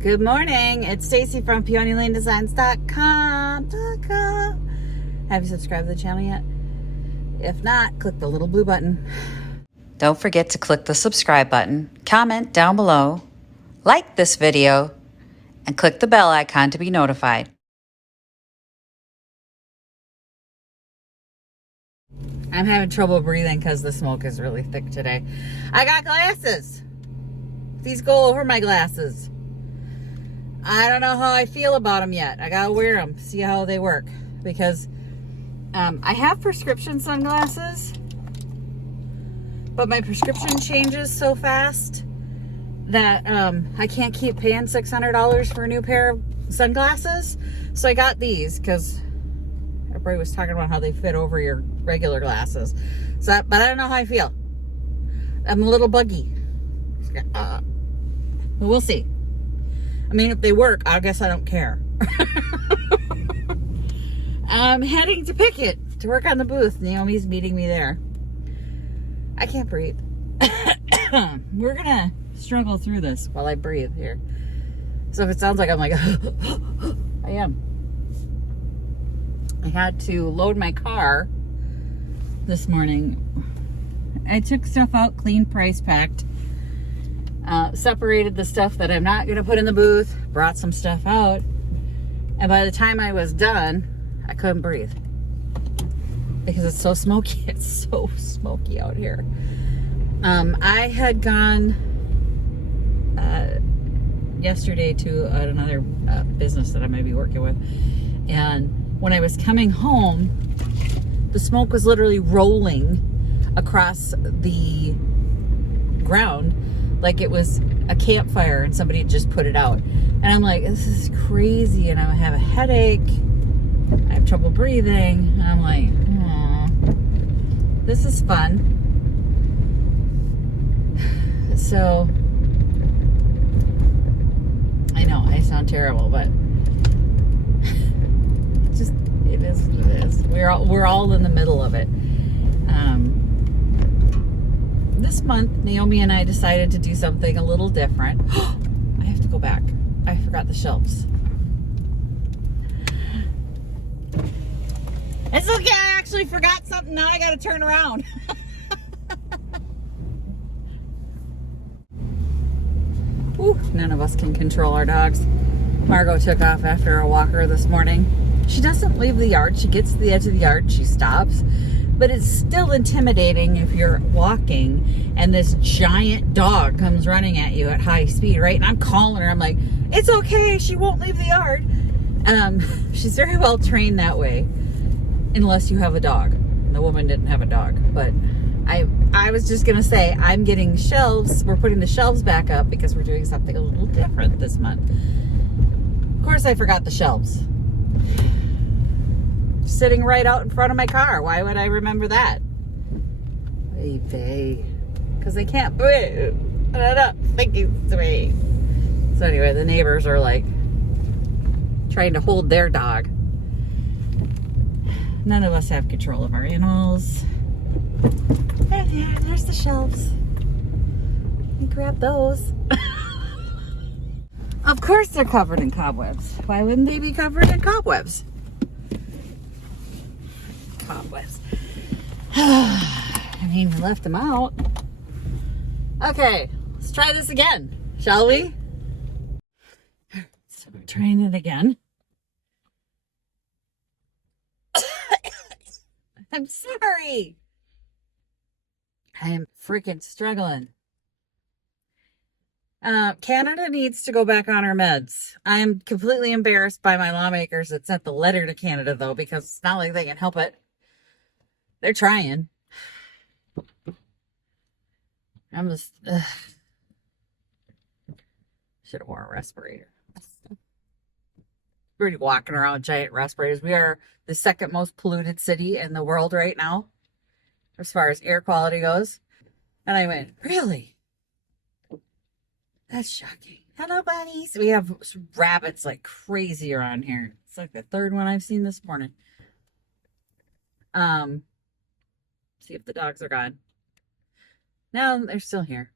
Good morning. It's Stacy from PeonyLaneDesigns.com. Have you subscribed to the channel yet? If not, click the little blue button. Don't forget to click the subscribe button, comment down below, like this video, and click the bell icon to be notified. I'm having trouble breathing because the smoke is really thick today. I got glasses. These go over my glasses. I don't know how I feel about them yet. I gotta wear them, see how they work. Because I have prescription sunglasses, but my prescription changes so fast that I can't keep paying $600 for a new pair of sunglasses. So I got these because everybody was talking about how they fit over your regular glasses. So, but I don't know how I feel. I'm a little buggy. But we'll see. I mean, if they work, I guess I don't care. I'm heading to Pickett to work on the booth. Naomi's meeting me there. I can't breathe. We're gonna struggle through this while I breathe here. So if it sounds like I'm like, I am. I had to load my car this morning. I took stuff out, clean, price packed. Separated the stuff that I'm not gonna put in the booth, brought some stuff out, and by the time I was done, I couldn't breathe because it's so smoky. It's so smoky out here. I had gone yesterday to another business that I might be working with, and when I was coming home, the smoke was literally rolling across the ground like it was a campfire and somebody had just put it out. And I'm like, this is crazy, and I have a headache, I have trouble breathing, and I'm like, this is fun. So I know I sound terrible, but just it is what it is. We're all in the middle of it. This month, Naomi and I decided to do something a little different. I have to go back. I forgot the shelves. It's okay, I actually forgot something. Now I gotta turn around. Ooh, none of us can control our dogs. Margot took off after a walker this morning. She doesn't leave the yard. She gets to the edge of the yard, she stops. But it's still intimidating if you're walking and this giant dog comes running at you at high speed, right? And I'm calling her. I'm like, it's okay. She won't leave the yard. She's very well trained that way, unless you have a dog. The woman didn't have a dog. But I was just going to say, I'm getting shelves. We're putting the shelves back up because we're doing something a little different this month. Of course, I forgot the shelves. Sitting right out in front of my car. Why would I remember that? Because I can't breathe. I don't think it's me. So anyway, the neighbors are like trying to hold their dog. None of us have control of our animals. There's the shelves. Let me grab those. Of course they're covered in cobwebs. Why wouldn't they be covered in cobwebs? Cobwebs. I mean, we left them out. Okay, let's try this again, shall we? So we're trying it again. I'm sorry. I am freaking struggling. Canada needs to go back on our meds. I am completely embarrassed by my lawmakers that sent the letter to Canada, though, because it's not like they can help it. They're trying. I'm just... should have worn a respirator. We're already walking around with giant respirators. We are the second most polluted city in the world right now, as far as air quality goes. And I went, really? That's shocking. Hello, bunnies. We have rabbits like crazy around here. It's like the third one I've seen this morning. See if the dogs are gone. No, they're still here.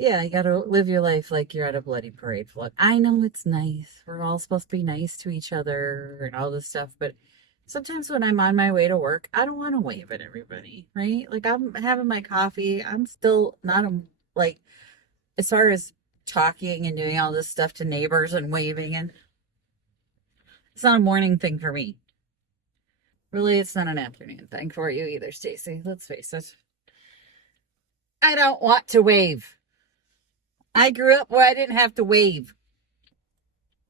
Yeah, you gotta live your life like you're at a bloody parade float. I know it's nice. We're all supposed to be nice to each other and all this stuff, but sometimes when I'm on my way to work, I don't want to wave at everybody, right? Like I'm having my coffee. I'm still not like as far as talking and doing all this stuff to neighbors and waving, and it's not a morning thing for me. Really, it's not an afternoon thing for you either, Stacy. Let's face it. I don't want to wave. I grew up where I didn't have to wave.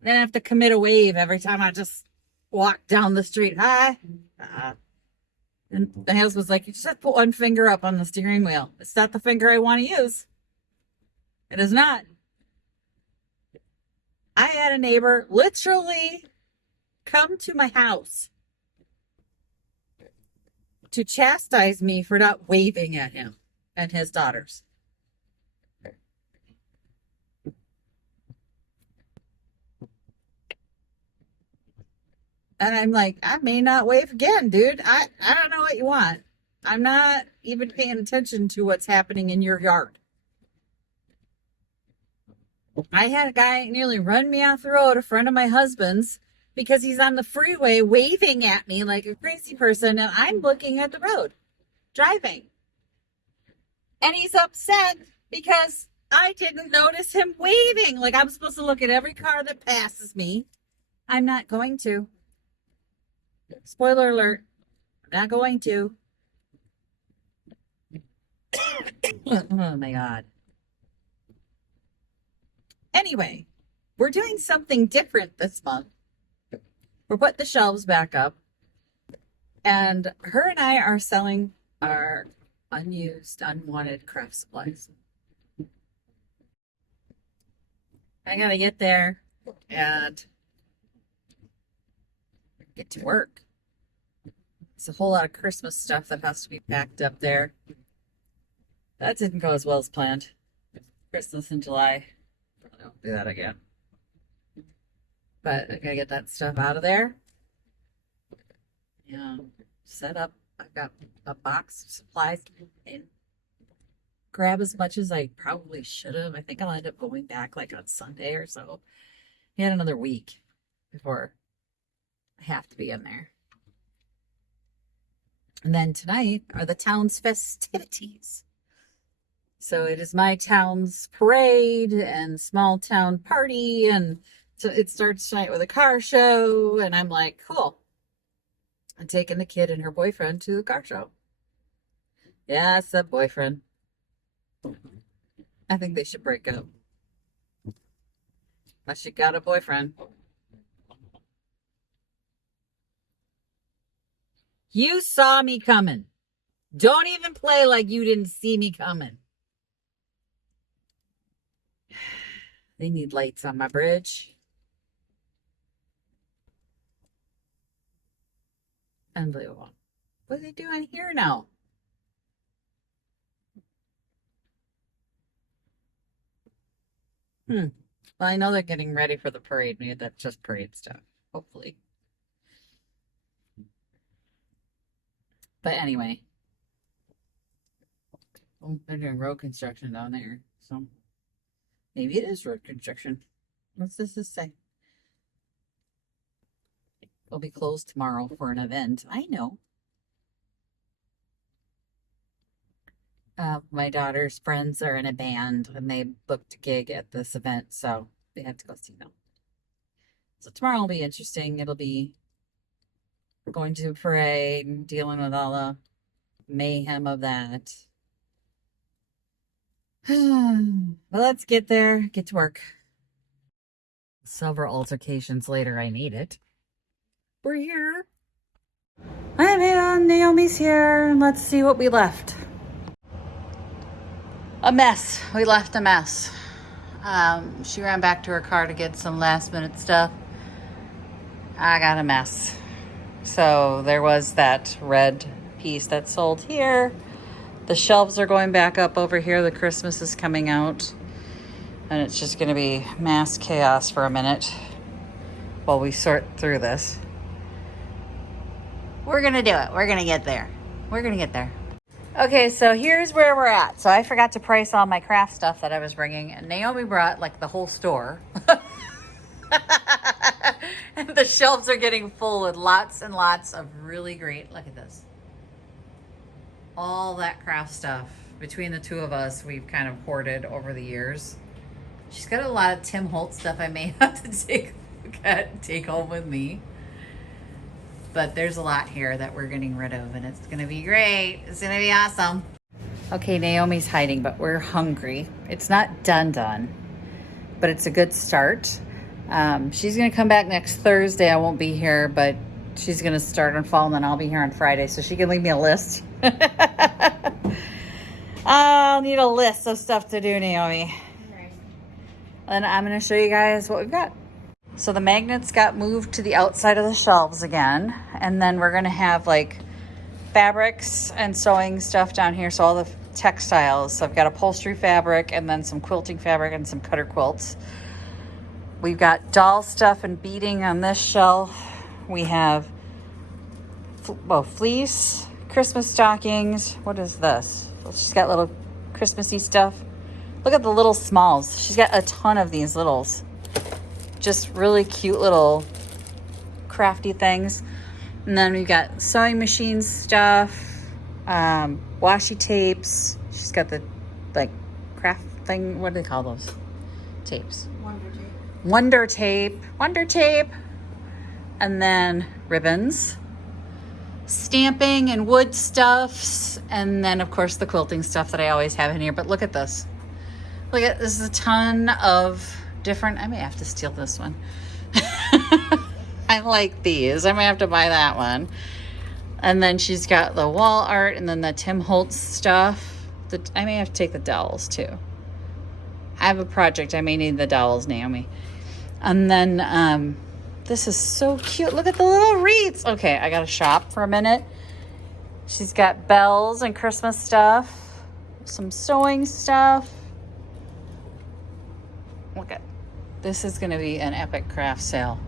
I didn't have to commit a wave every time I just walked down the street. Hi. And the house was like, you just have to put one finger up on the steering wheel. It's not the finger I want to use. It is not. I had a neighbor literally come to my house to chastise me for not waving at him and his daughters. And I'm like, I may not wave again, dude. I don't know what you want. I'm not even paying attention to what's happening in your yard. I had a guy nearly run me off the road, a friend of my husband's, because he's on the freeway waving at me like a crazy person, and I'm looking at the road, driving. And he's upset because I didn't notice him waving. Like I'm supposed to look at every car that passes me. I'm not going to. Spoiler alert, I'm not going to. Oh my God. Anyway, we're doing something different this month. We're putting the shelves back up. And her and I are selling our unused, unwanted craft supplies. I gotta get there and get to work. It's a whole lot of Christmas stuff that has to be packed up there. That didn't go as well as planned. Christmas in July. I won't do that again. But I gotta get that stuff out of there. Yeah, set up. I've got a box of supplies and grab as much as I probably should have. I think I'll end up going back like on Sunday or so. We had another week before I have to be in there. And then tonight are the town's festivities. So it is my town's parade and small town party. And so it starts tonight with a car show. And I'm like, cool. I'm taking the kid and her boyfriend to the car show. Yeah, it's that boyfriend. I think they should break up. Unless she got a boyfriend. You saw me coming. Don't even play like you didn't see me coming. They need lights on my bridge. Unbelievable. What are they doing here now? Well, I know they're getting ready for the parade. Maybe that's just parade stuff. Hopefully. But anyway. Oh, they're doing road construction down there. So maybe it is road construction. What's this say? It'll be closed tomorrow for an event. I know. My daughter's friends are in a band and they booked a gig at this event, so they have to go see them. So tomorrow will be interesting. It'll be going to a parade and dealing with all the mayhem of that. But let's get there, get to work. Several altercations later, I need it. We're here. Hi, man. Naomi's here. Let's see what we left. A mess. We left a mess. She ran back to her car to get some last minute stuff. I got a mess. So there was that red piece that sold here. The shelves are going back up over here. The Christmas is coming out. And it's just going to be mass chaos for a minute while we sort through this. We're going to do it. We're going to get there. We're going to get there. Okay, so here's where we're at. So I forgot to price all my craft stuff that I was bringing, and Naomi brought like the whole store. And the shelves are getting full with lots and lots of really great, look at this. All that craft stuff. Between the two of us, we've kind of hoarded over the years. She's got a lot of Tim Holtz stuff I may have to take a look at and take home with me. But there's a lot here that we're getting rid of, and it's gonna be great. It's gonna be awesome. Okay, Naomi's hiding, but we're hungry. It's not done, but it's a good start. She's gonna come back next Thursday. I won't be here, but she's gonna start on fall, and then I'll be here on Friday, so she can leave me a list. I'll need a list of stuff to do, Naomi. Right. And I'm gonna show you guys what we've got. So the magnets got moved to the outside of the shelves again. And then we're gonna have like fabrics and sewing stuff down here. So all the textiles. So I've got upholstery fabric and then some quilting fabric and some cutter quilts. We've got doll stuff and beading on this shelf. We have fleece, Christmas stockings. What is this? She's got little Christmassy stuff. Look at the little smalls. She's got a ton of these littles. Just really cute little crafty things. And then we've got sewing machine stuff, washi tapes. She's got the like craft thing. What do they call those tapes? Wonder tape. And then ribbons, stamping and wood stuffs. And then of course the quilting stuff that I always have in here. But look at this. Look at this is a ton of different. I may have to steal this one. I like these. I may have to buy that one. And then she's got the wall art and then the Tim Holtz stuff. I may have to take the dowels too. I have a project. I may need the dowels, Naomi. And then this is so cute. Look at the little wreaths. Okay, I got to shop for a minute. She's got bells and Christmas stuff. Some sewing stuff. Look at this is going to be an epic craft sale.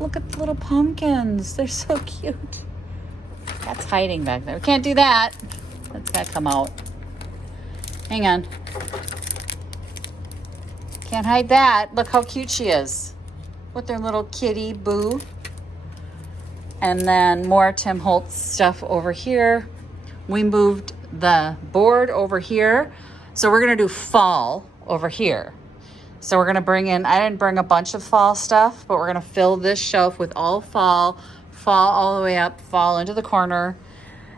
Look at the little pumpkins. They're so cute. That's hiding back there. We can't do that. That's got to come out. Hang on. Can't hide that. Look how cute she is. With their little kitty boo. And then more Tim Holtz stuff over here. We moved the board over here. So we're going to do fall over here. So we're going to bring in, I didn't bring a bunch of fall stuff, but we're going to fill this shelf with all fall all the way up, fall into the corner.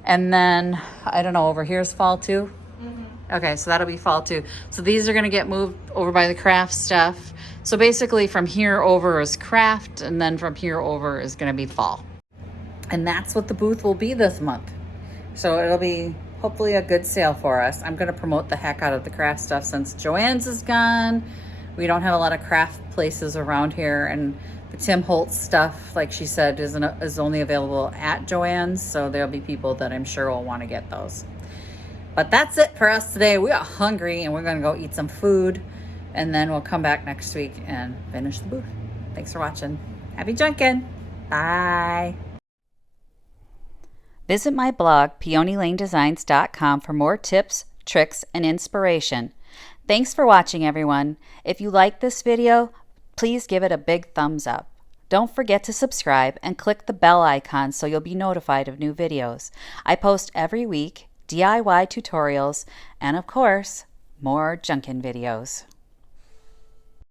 And then, I don't know, over here's fall too? Mm-hmm. Okay, so that'll be fall too. So these are going to get moved over by the craft stuff. So basically from here over is craft, and then from here over is going to be fall. And that's what the booth will be this month. So it'll be hopefully a good sale for us. I'm going to promote the heck out of the craft stuff since Joann's is gone. We don't have a lot of craft places around here, and the Tim Holtz stuff, like she said, is only available at Joann's, so there'll be people that I'm sure will want to get those. But that's it for us today. We are hungry, and we're going to go eat some food, and then we'll come back next week and finish the booth. Thanks for watching. Happy junkin'. Bye. Visit my blog, peonylanedesigns.com, for more tips, tricks, and inspiration. Thanks for watching, everyone. If you like this video, please give it a big thumbs up. Don't forget to subscribe and click the bell icon so you'll be notified of new videos. I post every week DIY tutorials and, of course, more junkin' videos.